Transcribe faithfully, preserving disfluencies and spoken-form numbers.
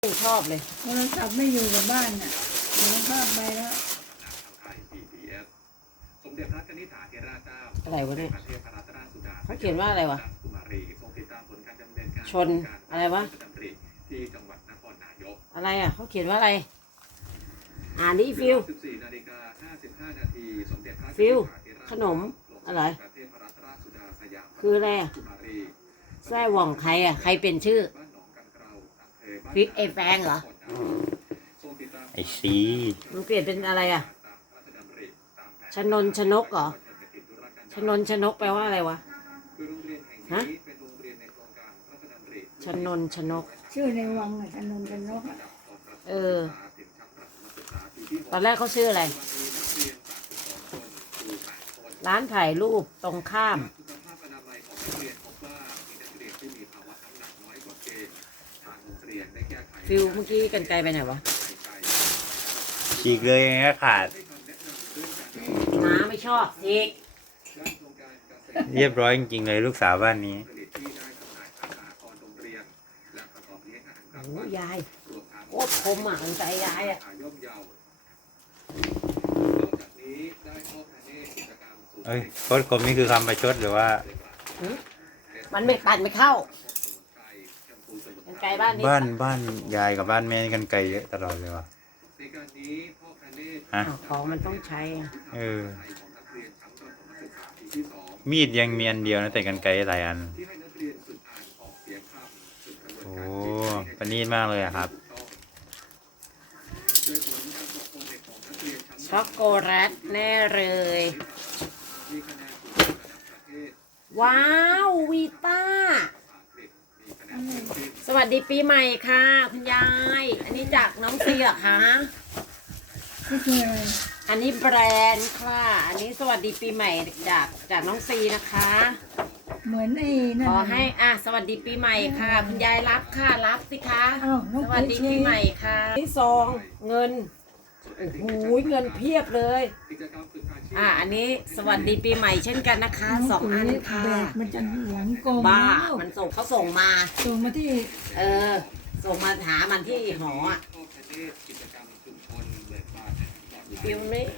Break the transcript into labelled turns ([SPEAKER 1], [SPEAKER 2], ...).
[SPEAKER 1] ชอบเลย
[SPEAKER 2] โทรศัพท์ไม่อยู่กับบ้านน่ะเดี๋ยวภาพไปแล้ว
[SPEAKER 3] สมเด็จพระนิธิถาเทราเจ้า
[SPEAKER 1] อะไรวะเนี่ย
[SPEAKER 3] ประเทศพระราชราชสุดา
[SPEAKER 1] เขาเขียนว่าอะไรวะ
[SPEAKER 3] กุมารีทรงติดตามผลการดำเนินการ
[SPEAKER 1] ชนอะไรวะ
[SPEAKER 3] ที่จังหวัดนครนายก
[SPEAKER 1] อะไรอ่ะเขาเขียนว่าอะไรอ่านดิฟิว
[SPEAKER 3] สิบสี่นาฬิกาห้าสิบห้านาทีสมเด็จพระ
[SPEAKER 1] ฟิว
[SPEAKER 3] นิธิถาเทรา
[SPEAKER 1] ขนมอะไร
[SPEAKER 3] ประเทศพระราชราชสุดาสยาม
[SPEAKER 1] คืออะไรอ่ะ
[SPEAKER 3] กุมารี
[SPEAKER 1] แซ่หว่องใครอ่ะใครเป็นชื่อ
[SPEAKER 3] บ้านหนองกันเกลาอำเภอบ้าน
[SPEAKER 1] ฟิกไอ้แฟงเหรอ
[SPEAKER 3] ทรงติดตาม
[SPEAKER 4] ไอซี
[SPEAKER 1] มันเปลี่ยนเป็นอะไรอ่ะ ชนนชนกเหรอ ชนนชนกแปลว่าอะไรวะ ฮะ ชนนชนก
[SPEAKER 2] ชื่อในวังอ่ะชนนชนกอ่ะ
[SPEAKER 1] เออ ตอนแรกเขาชื่ออะไร ร้านถ่ายรูปตรงข้าม ฟิวเมื่อกี้กันไกลไปไหนวะ
[SPEAKER 4] ฉีกเลยไงก็ขาด
[SPEAKER 1] น้าไม่ชอบสิ
[SPEAKER 4] เรียบร้อยจริงๆเลยลูกสาวบ้านนี้
[SPEAKER 1] โอ้ยายโคตรคมอ่ะกันไกลยายอ่ะ
[SPEAKER 4] เอ้ยโคตรคมนี่คือคำประชดหรือว่า
[SPEAKER 1] หึมันไม่ตัดไม่เข้ากันไกลบ้านนี้
[SPEAKER 4] บ้านบ้านยายกับบ้านแม่นี่กันไกลเยอะตลอดเลยว่ะฮะ
[SPEAKER 1] อ้าวของมันต้องใช้
[SPEAKER 4] เออ มีดยังมีอันเดียวนะแต่กันไกลหลายอัน โอ้ประณีตมากเลยอะครับ
[SPEAKER 1] ช็อกโกแลตแน่เลย ว้าววีต้า สวัสดีปีใหม่ค่ะคุณยาย อันนี้จากน้องซีเหรอคะ
[SPEAKER 2] นี่คืออะไร
[SPEAKER 1] อันนี้แบรนด์ค่ะ อันนี้สวัสดีปีใหม่จากจากน้องซีนะคะ
[SPEAKER 2] เหมือนไอ้นั่น
[SPEAKER 1] ขอ
[SPEAKER 2] น่ะ
[SPEAKER 1] ให้อ่ะสวัสดีปีใหม่ค่ะ คุณยายรับค่ะรับสิคะ
[SPEAKER 2] อ้าวน้อง
[SPEAKER 1] สวัสดีปีใหม่ค่ะที่ซองเงินโอ้โหเงินเพียบเลย อ่ะอันนี้สวัสดีปีใหม่เช่นกันนะคะสองอันค่ะ
[SPEAKER 2] แบกมันจะหลังกลม
[SPEAKER 1] บ้า
[SPEAKER 2] แล้ว
[SPEAKER 1] มันส่งเขาส่งมา
[SPEAKER 2] ส่งมาที่
[SPEAKER 1] เออ ส่งมาหามันที่หออ่ะฟิวไม่